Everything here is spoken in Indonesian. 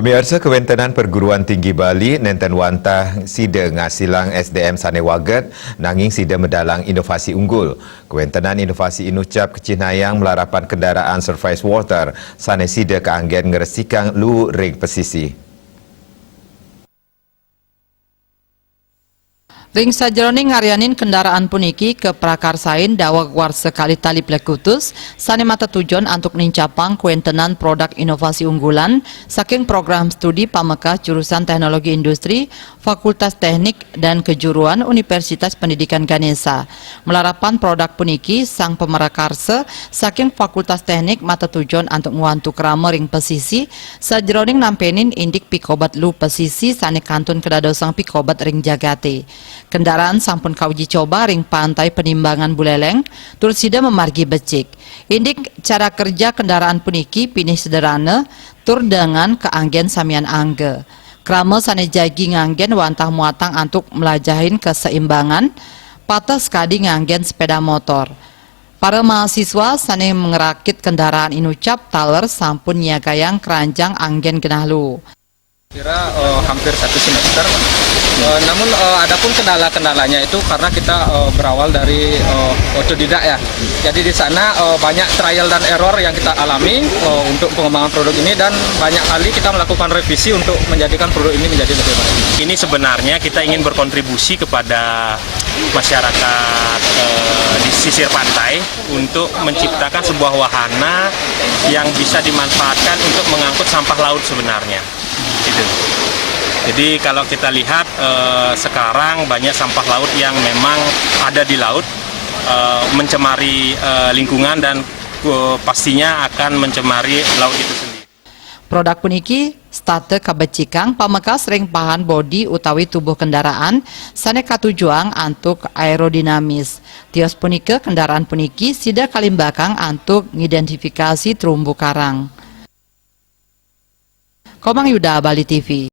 Pemirsa Kewentenan Perguruan Tinggi Bali nenten wantah sida ngasilang SDM Sanewaget nanging sida medalang inovasi unggul. Kewentenan Inovasi Inucap Kecinayang melarapan kendaraan Surface Water sane sida keanggen ngeresikang lu ring pesisi. Ring sajroning ngaryanin kendaraan puniki ke prakarsain dawag war sekali tali plekutus sane mata tujuan untuk nincapang kuentenan produk inovasi unggulan saking program studi Pameka jurusan Teknologi Industri Fakultas Teknik dan Kejuruan Universitas Pendidikan Ganesha. Melarapan produk puniki sang pemerakarsa saking Fakultas Teknik mata tujuan untuk nguantu krama ring pesisi sajroning nampenin indik pikobat lu pesisi sane kantun kedadosang pikobat ring jagate. Kendaraan sampun kauji coba ring pantai penimbangan Buleleng, tur sida memargi becik. Indik cara kerja kendaraan puniki pinih sederhana, tur dengan keanggen samian angge. Krama sane jagi nganggen wantah muatang antuk melajahin keseimbangan, patah sekadi nganggen sepeda motor. Para mahasiswa sane mengerakit kendaraan inucap taler sampun nyagayang keranjang anggen genahlu. Kira hampir 1 semester, namun adapun kendala-kendalanya itu karena kita berawal dari otodidak ya. Jadi di sana banyak trial dan error yang kita alami untuk pengembangan produk ini dan banyak kali kita melakukan revisi untuk menjadikan produk ini menjadi lebih baik. Ini sebenarnya kita ingin berkontribusi kepada masyarakat di sisir pantai untuk menciptakan sebuah wahana yang bisa dimanfaatkan untuk mengangkut sampah laut sebenarnya. Gitu. Jadi kalau kita lihat sekarang banyak sampah laut yang memang ada di laut mencemari lingkungan dan pastinya akan mencemari laut itu sendiri. Produk puniki state kabecikang Pameka sering pahan bodi utawi tubuh kendaraan sane katujuang antuk aerodinamis. Tios punike kendaraan puniki sida kalimbakang antuk ngidentifikasi terumbu karang. Komang Yuda, Bali TV.